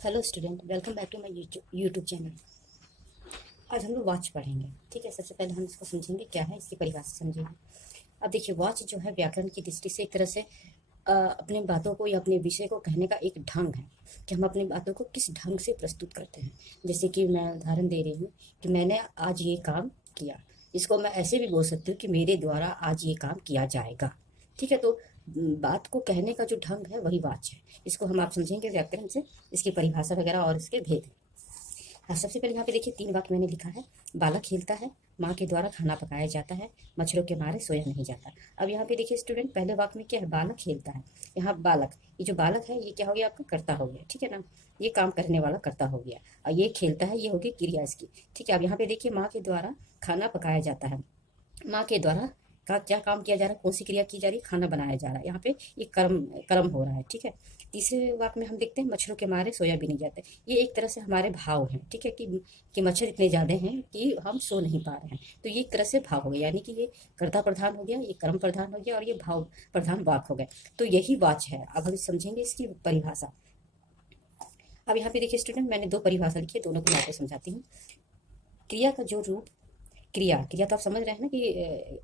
Hello student, welcome back to my YouTube channel. आज हम लोग वॉच पढ़ेंगे। ठीक है, सबसे पहले हम इसको समझेंगे क्या है, इसकी परिभाषा समझेंगे। अब देखिए, वॉच जो है व्याकरण की दृष्टि से एक तरह से अपने बातों को या अपने विषय को कहने का एक ढंग है कि हम अपनी बातों को किस ढंग से प्रस्तुत करते हैं। जैसे कि मैं उदाहरण दे रही हूँ कि मैंने आज ये काम किया। इसको मैं ऐसे भी बोल सकती हूँ कि मेरे द्वारा आज ये काम किया जाएगा। ठीक है, तो बात को कहने का जो ढंग है वही वाच है। इसको हम आप समझेंगे व्याकरण से, इसकी परिभाषा वगैरह और इसके भेद। हाँ, सबसे पहले यहाँ पे देखिए 3 वाक्य मैंने लिखा है। बालक खेलता है, माँ के द्वारा खाना पकाया जाता है, मच्छरों के मारे सोया नहीं जाता। अब यहाँ पे देखिए स्टूडेंट, पहले वाक्य में क्या है, बालक खेलता है। यहाँ बालक, ये जो बालक है ये क्या हो गया आपका, कर्ता हो गया। ठीक है ना, ये काम करने वाला कर्ता हो गया। और ये खेलता है, ये होगी क्रिया इसकी। ठीक है, अब यहाँ पे देखिए माँ के द्वारा खाना पकाया जाता है। माँ के द्वारा का क्या काम किया जा रहा है, कौन सी क्रिया की जा रही है, खाना बनाया जा रहा है। यहाँ पे ये कर्म कर्म हो रहा है। ठीक है, तीसरे वाक्य में हम देखते हैं मच्छरों के मारे सोया भी नहीं जाते। ये एक तरह से हमारे भाव हैं। ठीक है, कि मच्छर इतने ज़्यादा हैं कि हम सो नहीं पा रहे हैं। तो ये एक तरह से भाव हो गया, यानी कि ये कर्ता प्रधान हो गया, ये कर्म प्रधान हो गया और ये भाव प्रधान वाक हो गया। तो यही वाच है। अब हम समझेंगे इसकी परिभाषा। अब यहाँ पे देखिए स्टूडेंट, मैंने 2 परिभाषा लिखी है, दोनों को मैं आपको समझाती हूँ। क्रिया का जो रूप, क्रिया क्रिया तो आप समझ रहे हैं ना कि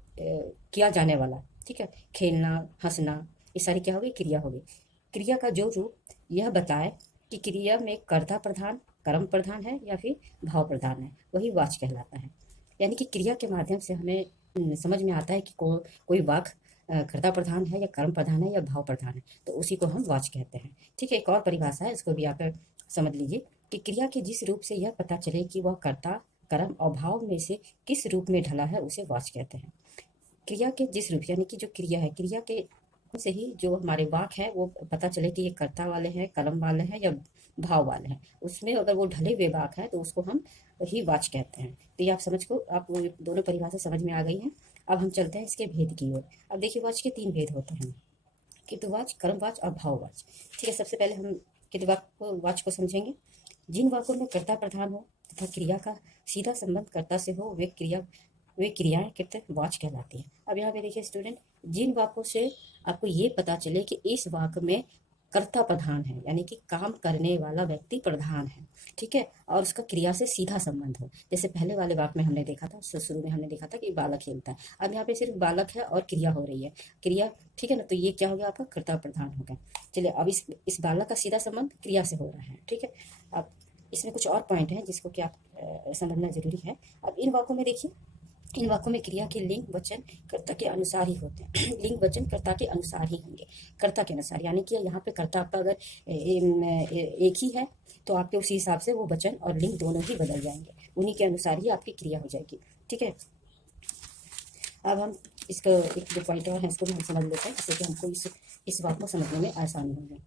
किया जाने वाला। ठीक है, खेलना, हंसना, ये सारी क्या होगी, क्रिया होगी। क्रिया का जो रूप यह बताए कि क्रिया में कर्ता प्रधान, कर्म प्रधान है या फिर भाव प्रधान है, वही वाच कहलाता है। यानी कि क्रिया के माध्यम से हमें समझ में आता है कि कोई वाक कर्ता प्रधान है या कर्म प्रधान है या भाव प्रधान है, तो उसी को हम वाच कहते हैं। ठीक है, एक और परिभाषा है, इसको भी आप समझ लीजिए कि क्रिया के जिस रूप से यह पता चले कि वह कर्ता, कर्म और भाव में से किस रूप में ढला है, उसे वाच कहते हैं। क्रिया के जिस रूप, यानी कि जो क्रिया है, क्रिया के से ही जो हमारे वाक है वो पता चले कि ये कर्ता वाले हैं, कर्म वाले हैं या भाव वाले हैं, उसमें अगर वो ढले हुए वाक है तो उसको हम ही वाच कहते हैं। तो ये आप समझ को, आप दोनों परिभाषा समझ में आ गई हैं। अब हम चलते हैं इसके भेद की ओर। अब देखिए, वाच के 3 भेद होते हैं, कितवाच, कर्मवाच और भाववाच। ठीक है, सबसे पहले हम कितवाच को समझेंगे। जिन वाक्यों में कर्ता प्रधान हो तथा क्रिया का सीधा संबंध कर्ता से हो, वे क्रियाएं कृतवाच कहलाती हैं। अब यहाँ पे देखिए स्टूडेंट, जिन वाक्यों से आपको ये पता चले कि इस वाक्य में कर्ता प्रधान है, यानी कि काम करने वाला व्यक्ति प्रधान है। ठीक है, और उसका क्रिया से सीधा संबंध हो। जैसे पहले वाले वाक्य में हमने देखा था, शुरू में हमने देखा था कि बालक खेलता है। अब यहाँ पे सिर्फ बालक है और क्रिया हो रही है, क्रिया। ठीक है ना, तो ये क्या हो गया, आपका कर्ता प्रधान हो गया। चलिए, अब इस बालक का सीधा संबंध क्रिया से हो रहा है। ठीक है, अब इसमें कुछ और पॉइंट हैं जिसको कि आप समझना जरूरी है। अब इन वाक्यों में देखिए, इन वाक्यों में क्रिया के लिंग वचन कर्ता के अनुसार ही होते हैं। लिंग वचन कर्ता के अनुसार ही होंगे, कर्ता के अनुसार, यानी कि यहाँ पे कर्ता आपका अगर एक ही है तो आपके उसी हिसाब से वो वचन और लिंग दोनों ही बदल जाएंगे, उन्हीं के अनुसार ही आपकी क्रिया हो जाएगी। ठीक है, अब हम इसका एक जो पॉइंट और है उसको भी हम समझ लेते हैं, जिससे कि हमको इस बात को समझने में आसानी होगी,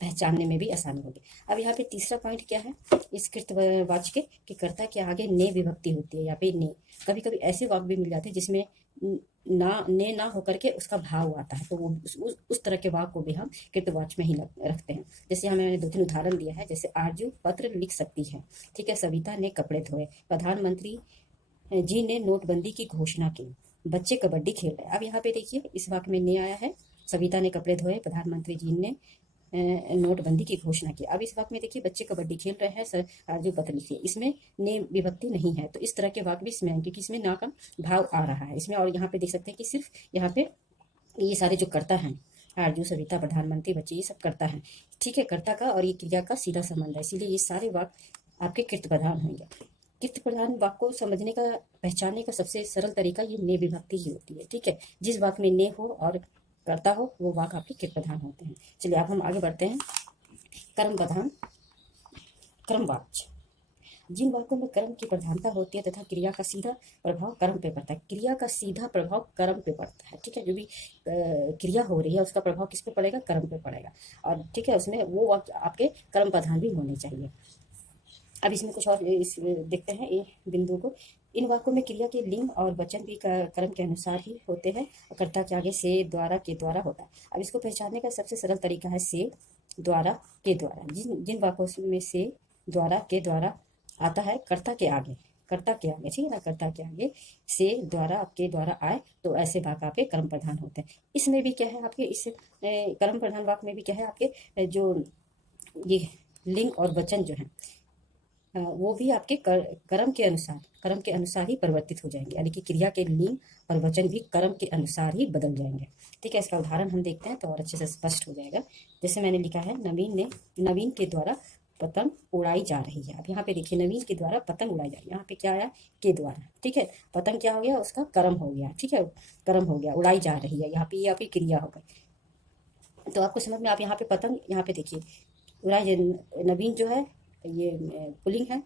पहचानने में भी आसानी होगी। अब यहाँ पे तीसरा पॉइंट क्या है, इस कृतवाच के कि कर्ता के आगे ने विभक्ति होती है। यहाँ पे ने, कभी कभी ऐसे वाक्य भी मिल जाते हैं जिसमें ना होकर के उसका भाव आता है, तो वो उस तरह के वाक्य को भी हम कृतवाच में ही रखते हैं। जैसे हमें 2-3 उदाहरण दिया है, जैसे आरजू पत्र लिख सकती है। ठीक है, सविता ने कपड़े धोए, प्रधानमंत्री जी ने नोटबंदी की घोषणा की, बच्चे कबड्डी खेल रहे। अब यहाँ पे देखिए, इस वाक्य में ने आया है, सविता ने कपड़े धोए, प्रधानमंत्री जी ने नोटबंदी की घोषणा की। अब इस वाक्य में देखिए, बच्चे कबड्डी खेल रहे हैं, सर आरजू पत्र लिखिए, इसमें ने विभक्ति नहीं है, तो इस तरह के वाक्य भी इसमें हैं, क्योंकि इसमें ना का भाव आ रहा है इसमें। और यहाँ पे देख सकते हैं कि सिर्फ यहाँ पे ये सारे जो कर्ता हैं, आरजू, सविता, प्रधानमंत्री, बच्चे, ये सब कर्ता हैं। ठीक है, कर्ता का और ये क्रिया का सीधा संबंध है, इसीलिए ये सारे वाक्य आपके कृत प्रधान होंगे। कृत प्रधान वाक्य को समझने का, पहचानने का सबसे सरल तरीका ये ने विभक्ति ही होती है। ठीक है, जिस वाक्य में ने हो और करता हो वो वाक्य आपके कृत प्रधान होते हैं। चलिए, अब हम आगे बढ़ते हैं। कर्म प्रधान, कर्मवाच। जिन वाक्यों में कर्म की प्रधानता होती है तथा क्रिया का सीधा प्रभाव कर्म पे पड़ता है, क्रिया का सीधा प्रभाव कर्म पे पड़ता है। ठीक है, जो भी क्रिया हो रही है उसका प्रभाव किस पे पड़ेगा, कर्म पे पड़ेगा। और ठीक है, उसमें वो वाक्य आपके कर्म प्रधान भी होने चाहिए। अब इसमें कुछ और देखते हैं ये बिंदु को। इन वाक्यों में क्रिया के लिंग और वचन भी कर्म के अनुसार ही होते हैं, कर्ता के आगे से, द्वारा, के द्वारा होता है। अब इसको पहचानने का सबसे सरल तरीका है से, द्वारा, के द्वारा। जिन जिन वाक्यों में से, द्वारा, के द्वारा आता है कर्ता के आगे, कर्ता के आगे, ठीक है ना, कर्ता के आगे से, द्वारा, के द्वारा आए तो ऐसे वाक्य आपके कर्म प्रधान होते हैं। इसमें भी क्या है आपके, इस कर्म प्रधान वाक्य में भी क्या है आपके जो ये लिंग और वचन जो है वो भी आपके कर्म के अनुसार ही परिवर्तित हो जाएंगे, यानी कि क्रिया के लिंग और वचन भी कर्म के अनुसार ही बदल जाएंगे। ठीक है, इसका उदाहरण हम देखते हैं तो और अच्छे से स्पष्ट हो जाएगा। जैसे मैंने लिखा है, नवीन के द्वारा पतंग उड़ाई जा रही है। अब यहाँ पे देखिए, नवीन के द्वारा पतंग उड़ाई जा रही है, यहाँ पे क्या आया, के द्वारा। ठीक है, पतंग क्या हो गया, उसका कर्म हो गया। ठीक है, कर्म हो गया, उड़ाई जा रही है, यहाँ पे ये आपकी क्रिया हो गई। तो आपको समझ में, आप यहाँ पे पतंग, यहाँ पे देखिए उड़ाई, नवीन जो है ये पुल्लिंग है,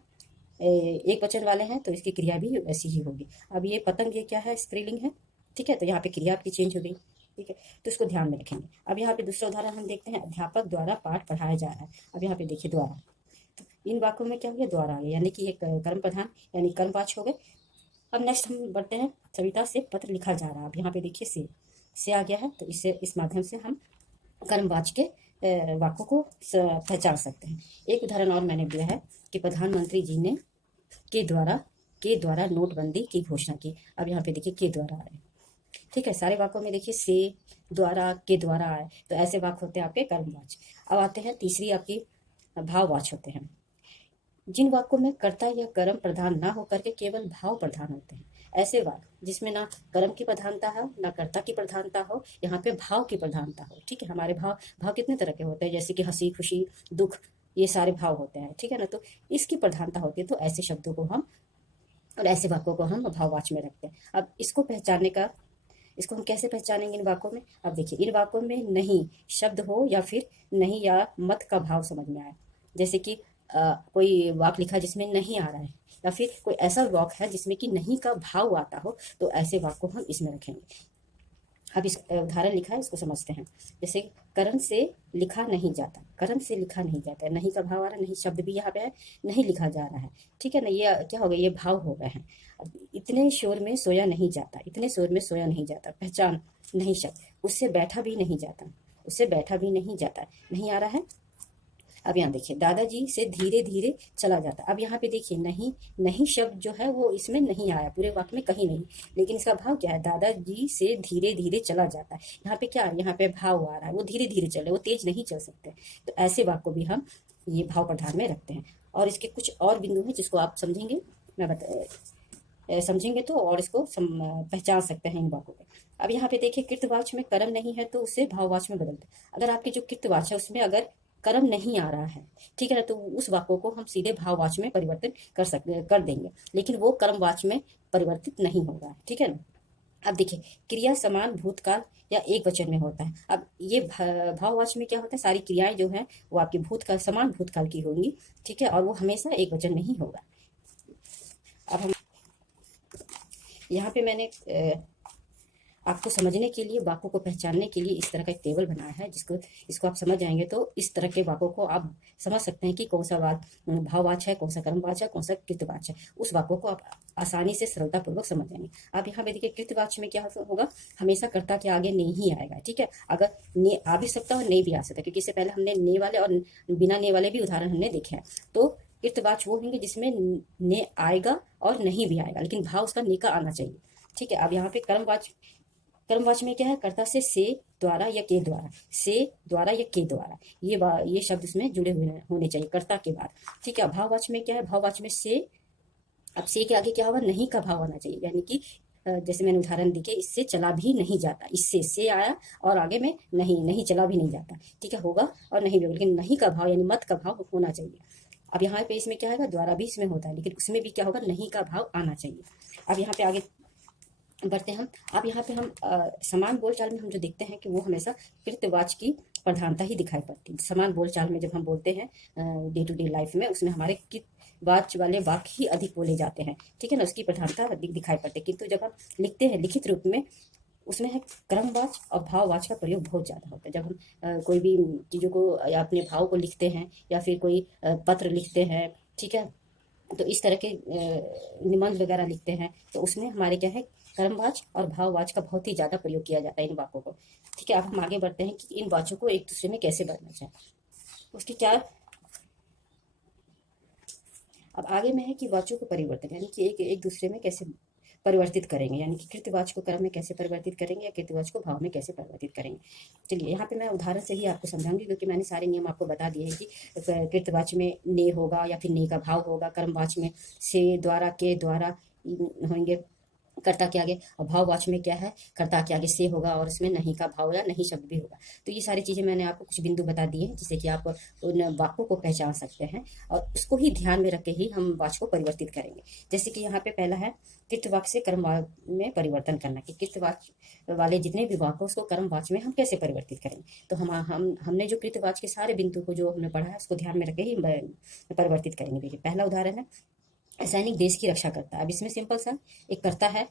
एक वचन वाले हैं तो इसकी क्रिया भी वैसी ही होगी। अब ये पतंग, ये क्या है, स्त्रीलिंग है। ठीक है, तो यहाँ पे क्रिया आपकी चेंज हो गई। ठीक है, तो इसको ध्यान में रखेंगे। अब यहाँ पे दूसरा उदाहरण हम देखते हैं, अध्यापक द्वारा पाठ पढ़ाया जा रहा है। अब यहाँ पे देखिए द्वारा, तो इन वाक्यों में क्या हो गया, द्वारा आ गया, यानी कि एक कर्म प्रधान यानी कर्मवाच्य हो गए। अब नेक्स्ट हम बढ़ते हैं, सविता से पत्र लिखा जा रहा है। अब यहाँ पे देखिए से आ गया है, तो इससे इस माध्यम से हम कर्मवाच्य के वाक्यों को पहचान सकते हैं। एक उदाहरण और मैंने दिया है कि प्रधानमंत्री जी ने के द्वारा नोटबंदी की घोषणा की। अब यहाँ पे देखिए के द्वारा आए। ठीक है, सारे वाक्यों में देखिए से, द्वारा, के द्वारा आए, तो ऐसे वाक्य होते हैं आपके कर्मवाच्य। अब आते हैं तीसरी आपकी भाववाच्य होते हैं। जिन वाक्यों में कर्ता या कर्म प्रधान ना होकर के केवल भाव प्रधान होते हैं, ऐसे वाक्य जिसमें ना कर्म की प्रधानता हो ना कर्ता की प्रधानता हो, यहाँ पे भाव की प्रधानता हो। ठीक है, हमारे भाव कितने तरह के होते हैं, जैसे कि हंसी, खुशी, दुख, ये सारे भाव होते हैं। ठीक है ना, तो इसकी प्रधानता होती है, तो ऐसे शब्दों को हम और ऐसे वाक्यों को हम भाववाच्य में रखते हैं। अब इसको हम कैसे पहचानेंगे इन वाक्यों में। अब देखिए, इन वाक्यों में नहीं शब्द हो या फिर नहीं या मत का भाव समझ में आए। जैसे कि कोई वाक्य लिखा जिसमें नहीं आ रहा है, या फिर कोई ऐसा वाक्य है जिसमें कि नहीं का भाव आता हो, तो ऐसे वाक्य को हम इसमें रखेंगे। अब इस उदाहरण लिखा है, इसको समझते हैं। जैसे कर्म से लिखा नहीं जाता, कर्म से लिखा नहीं जाता, नहीं का भाव आ रहा है, नहीं शब्द भी यहाँ पे है, नहीं लिखा जा रहा है। ठीक है ना, ये क्या हो गया, ये भाव हो गए हैं। अब इतने शोर में सोया नहीं जाता, इतने शोर में सोया नहीं जाता, पहचान नहीं शब्द, उससे बैठा भी नहीं जाता, उससे बैठा भी नहीं जाता, नहीं आ रहा है। अब यहाँ देखिए, दादाजी से धीरे धीरे चला जाता। अब यहाँ पे देखिए, नहीं शब्द जो है वो इसमें नहीं आया, पूरे वाक्य में कहीं नहीं, लेकिन इसका भाव क्या है, दादाजी से धीरे धीरे चला जाता है। यहाँ पे क्या, यहाँ पे भाव आ रहा है, वो धीरे धीरे चले, वो तेज नहीं चल सकते। तो ऐसे वाक्य को भी हम ये भाव प्रधान में रखते हैं। और इसके कुछ और बिंदु हैं जिसको आप समझेंगे, समझेंगे तो और इसको पहचान सकते हैं इन वाक्यों को। अब यहाँ पे देखिए, कृतवाच्य में कर्म नहीं है तो उसे भाववाच्य में बदलते हैं। अगर आपके जो कृतवाच्य है उसमें अगर कर्म नहीं आ रहा है, ठीक है ना, तो उस वाक्यों को हम सीधे भाववाच्य में परिवर्तन कर देंगे, लेकिन वो कर्मवाच्य में परिवर्तित नहीं होगा। ठीक है ना। अब देखिए, क्रिया समान भूतकाल या एक वचन में होता है। अब ये भाववाच्य में क्या होता है, सारी क्रियाएं जो हैं वो आपकी भूतकाल, समान भूतकाल की होंगी। ठीक है, और वो हमेशा एक वचन नहीं होगा। अब हम यहाँ पे मैंने आपको समझने के लिए, वाक्यों को पहचानने के लिए इस तरह का एक टेबल बनाया है, इसको आप समझ जाएंगे तो इस तरह के वाक्यों को आप समझ सकते हैं कि कौन सा भाववाच्य है, कौन सा कर्मवाच्य है, कौन सा कृतवाच्य है। उस वाक्यों को आप आसानी से सरलतापूर्वक समझ जाएंगे। आप यहाँ पे देखिए, कृतवाच्य में क्या होगा, हमेशा कर्ता के आगे नहीं ही आएगा। ठीक है, अगर ने आ भी सकता है और नहीं भी आ सकता, क्योंकि इससे पहले हमने ने वाले और बिना ने वाले भी उदाहरण हमने देखे हैं। तो कृतवाच्य वो होंगे जिसमें ने आएगा और नहीं भी आएगा, लेकिन भाव उसका ने का आना चाहिए। ठीक है, अब यहाँ पे कर्मवाच्य में क्या है, कर्ता से द्वारा या के द्वारा, से द्वारा या के द्वारा, ये शब्द इसमें जुड़े हुए होने चाहिए कर्ता के बाद। ठीक है, भाववाच्य में क्या है, भाववाच्य में से, अब से के आगे क्या होगा, नहीं का भाव आना चाहिए, यानी कि जैसे मैंने उदाहरण दिखे, इससे चला भी नहीं जाता, इससे से आया और आगे में नहीं चला भी नहीं जाता। ठीक है, होगा और नहीं भी होगा, लेकिन नहीं का भाव यानी मत का भाव होना चाहिए। अब यहाँ पे इसमें क्या है, द्वारा भी इसमें होता है, लेकिन उसमें भी क्या होगा, नहीं का भाव आना चाहिए। अब यहाँ पे आगे बढ़ते हैं हम। अब यहाँ पे हम समान बोलचाल में हम जो देखते हैं कि वो हमेशा कृतवाच्य की प्रधानता ही दिखाई पड़ती है। समान बोलचाल में जब हम बोलते हैं डे टू डे लाइफ में, उसमें हमारे कृतवाच्य वाले वाक्य ही अधिक बोले जाते हैं। ठीक है ना, उसकी प्रधानता अधिक दिखाई पड़ती है। किंतु जब हम लिखते हैं लिखित रूप में, उसमें है क्रमवाच्य और भाववाच्य का प्रयोग बहुत ज़्यादा होता है। जब हम कोई भी चीज़ों को या अपने भाव को लिखते हैं या फिर कोई पत्र लिखते हैं, ठीक है, तो इस तरह के निबंध वगैरह लिखते हैं, तो उसमें हमारे क्या है, कर्मवाच्य और भाववाच्य का बहुत ही ज़्यादा प्रयोग किया जाता है इन वाक्यों को। ठीक है, अब हम आगे बढ़ते हैं कि इन वाच्यों को एक दूसरे में कैसे बदलना चाहिए, उसकी क्या। अब आगे में है कि वाच्यों को परिवर्तन, यानी कि एक दूसरे में कैसे परिवर्तित करेंगे, यानी कि कृतवाच को कर्म में कैसे परिवर्तित करेंगे या कृतवाच को भाव में कैसे परिवर्तित करेंगे। चलिए यहाँ पे मैं उदाहरण से ही आपको समझाऊंगी, क्योंकि मैंने सारे नियम आपको बता दिए हैं कि कृतवाच में ने होगा या फिर ने का भाव होगा, कर्मवाच में से द्वारा के द्वारा होंगे कर्ता के आगे, और भाववाच में क्या है, कर्ता के आगे से होगा और उसमें नहीं का भाव या नहीं शब्द भी होगा। तो ये सारी चीज़ें मैंने आपको कुछ बिंदु बता दिए हैं जिससे कि आप उन वाक्यों को पहचान सकते हैं, और उसको ही ध्यान में रख के ही हम वाच को परिवर्तित करेंगे। जैसे कि यहाँ पे पहला है कृतवाच से कर्मवाच में परिवर्तन करना, कि कृतवाच वाले जितने भी वाक्य उसको कर्मवाच में हम कैसे परिवर्तित करेंगे। तो हमने जो कृतवाच के सारे बिंदु को जो हमने पढ़ा है उसको ध्यान में रख के ही परिवर्तित करेंगे। देखिए पहला उदाहरण है, सैनिक देश की रक्षा करता है। अब इसमें सिंपल सा एक कर्ता है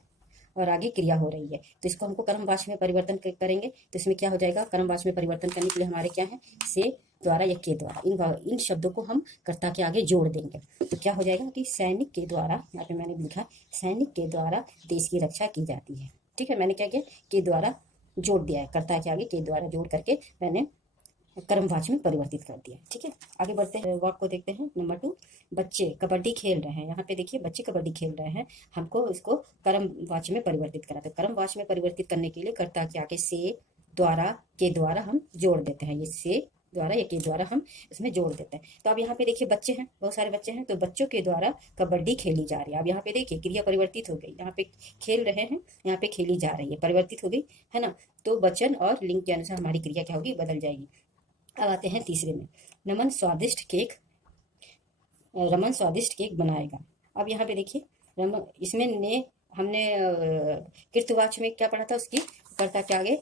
और आगे क्रिया हो रही है, तो इसको हमको कर्मवाच में परिवर्तन करेंगे। तो इसमें क्या हो जाएगा, कर्मवाच में परिवर्तन करने के लिए हमारे क्या है, से द्वारा या के द्वारा, इन शब्दों को हम कर्ता के आगे जोड़ देंगे। तो क्या हो जाएगा कि सैनिक के द्वारा, यहाँ पे मैंने लिखा सैनिक के द्वारा देश की रक्षा की जाती है। ठीक है, मैंने क्या किया, के द्वारा जोड़ दिया है, कर्ता के आगे के द्वारा जोड़ करके मैंने कर्मवाच में परिवर्तित कर दिया। ठीक है, आगे बढ़ते हैं, वाक्य को देखते हैं। नंबर 2, बच्चे कबड्डी खेल रहे हैं। यहाँ पे देखिए बच्चे कबड्डी खेल रहे हैं, हमको इसको कर्मवाच में परिवर्तित करना। तो कर्मवाच में परिवर्तित करने के लिए कर्ता के आगे से द्वारा के द्वारा हम जोड़ देते हैं, ये से द्वारा या के द्वारा हम इसमें जोड़ देते हैं। तो अब यहाँ पे देखिए बच्चे हैं, बहुत सारे बच्चे हैं, तो बच्चों के द्वारा कबड्डी खेली जा रही है। अब यहाँ पे देखिए क्रिया परिवर्तित हो गई, यहाँ पे खेल रहे हैं, यहाँ पे खेली जा रही है, परिवर्तित हो गई है ना। तो वचन और लिंग के अनुसार हमारी क्रिया क्या होगी, बदल जाएगी। अब आते हैं तीसरे में, रमन स्वादिष्ट केक बनाएगा। अब यहाँ पे देखिए रमन, इसमें ने हमने कृतवाच में क्या पढ़ा था, उसकी कर्ता के आगे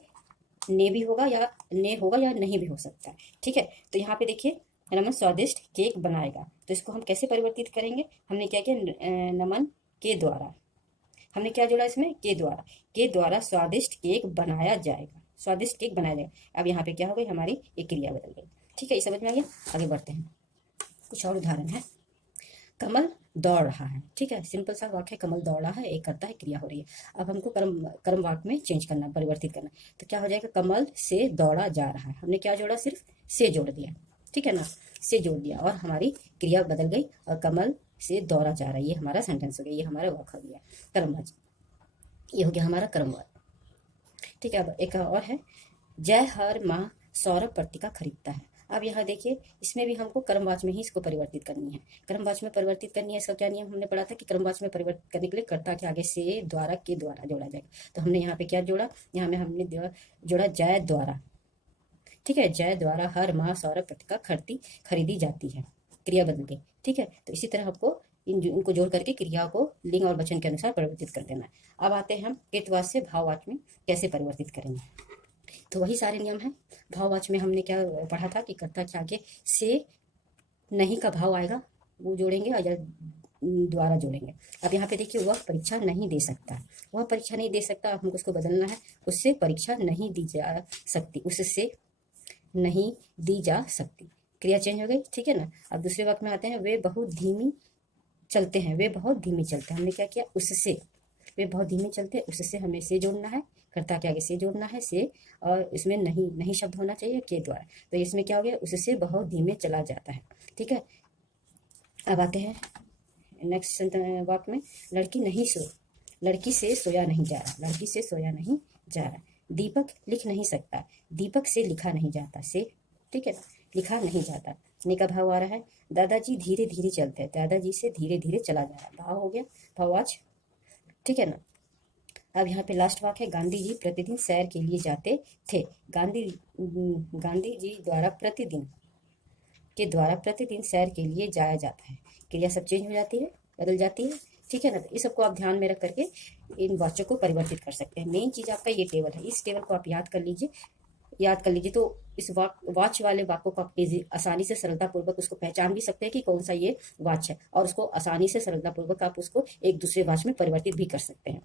ने भी होगा या ने होगा या नहीं भी हो सकता है। ठीक है, तो यहाँ पे देखिए रमन स्वादिष्ट केक बनाएगा, तो इसको हम कैसे परिवर्तित करेंगे। हमने क्या किया, नमन के द्वारा, हमने क्या जोड़ा इसमें, के द्वारा स्वादिष्ट केक बनाया जाएगा, स्वादिष्ट केक बनाया जाएगा। अब यहाँ पे क्या हो गई, हमारी एक क्रिया बदल गई। ठीक है, ये समझ में आ गया। आगे बढ़ते हैं, कुछ और उदाहरण है। कमल दौड़ रहा है। ठीक है, सिंपल सा वाक्य है, कमल दौड़ रहा है, एक करता है, क्रिया हो रही है। अब हमको कर्म वाक्य में चेंज करना, परिवर्तित करना। तो क्या हो जाएगा, कमल से दौड़ा जा रहा है। हमने क्या जोड़ा, सिर्फ से जोड़ दिया। ठीक है ना, से जोड़ दिया और हमारी क्रिया बदल गई, और कमल से दौड़ा जा रहा है, ये हमारा सेंटेंस हो गया, ये हमारा वाक्य हो गया कर्मवाच, ये हो गया हमारा कर्मवाच। ठीक है, अब एक और है, जय हर माह सौरभ पत्रिका खरीदता है। अब यहाँ देखिए इसमें भी हमको कर्मवाच में ही इसको परिवर्तित करनी है। कर्मवाच में परिवर्तित करनी है, इसका क्या नियम हमने पढ़ा था कि कर्मवाच में परिवर्तित करने के लिए कर्ता के आगे से द्वारा के द्वारा जोड़ा जाएगा। तो हमने यहाँ पे क्या जोड़ा, यहाँ में हमने जोड़ा जय द्वारा। ठीक है, जय द्वारा हर माह सौरभ पत्रिका खरीदी जाती है, क्रिया बदल गई। ठीक है, तो इसी तरह आपको इनको जोड़ करके क्रिया को लिंग और वचन के अनुसार परिवर्तित कर देना है। अब आते हैं हम कृतवाच से भाववाच में कैसे परिवर्तित करेंगे। तो वही सारे नियम हैं। भाववाच में हमने क्या पढ़ा था कि कर्ता के आगे से नहीं का भाव आएगा, वो जोड़ेंगे या द्वारा जोड़ेंगे। अब यहाँ पे देखिए, वह परीक्षा नहीं दे सकता, वह परीक्षा नहीं दे सकता, हमको उसको बदलना है, उससे परीक्षा नहीं दी जा सकती, उससे नहीं दी जा सकती, क्रिया चेंज हो गई। ठीक है ना। अब दूसरे वाक्य में आते हैं, वे बहुत धीमी चलते हैं, वे बहुत धीमी चलते हैं। हमने क्या किया, उससे, वे बहुत धीमे चलते हैं, उससे हमें से जोड़ना है, कर्ता के आगे से जोड़ना है, से, और इसमें नहीं शब्द होना चाहिए के द्वारा। तो इसमें क्या हो गया, उससे बहुत धीमे चला जाता है। ठीक है, अब आते हैं नेक्स्ट वाक्य में, लड़की से सोया नहीं जा रहा, लड़की से सोया नहीं जा रहा। दीपक लिख नहीं सकता, दीपक से लिखा नहीं जाता, से, ठीक है, लिखा नहीं जाता। ने का भाव आ रहा है, दादाजी धीरे धीरे चलते हैं, दादाजी से धीरे धीरे चला जा रहा है, भाव हो गया, भाववाच। ठीक है ना। अब यहाँ पे लास्ट वाक्य है, गांधी जी प्रतिदिन सैर के लिए जाते थे। गांधी जी द्वारा प्रतिदिन सैर के लिए जाया जाता है, क्रिया सब चेंज हो जाती है, बदल जाती है। ठीक है ना। तो इस सबको आप ध्यान में रख करके इन वाक्यों को परिवर्तित कर सकते हैं। मेन चीज आपका ये टेबल है, इस टेबल को आप याद कर लीजिए तो इस वाच वाले वाक्यों को आप आसानी से सरलतापूर्वक उसको पहचान भी सकते हैं कि कौन सा ये वाच है, और उसको आसानी से सरलतापूर्वक आप उसको एक दूसरे वाच में परिवर्तित भी कर सकते हैं।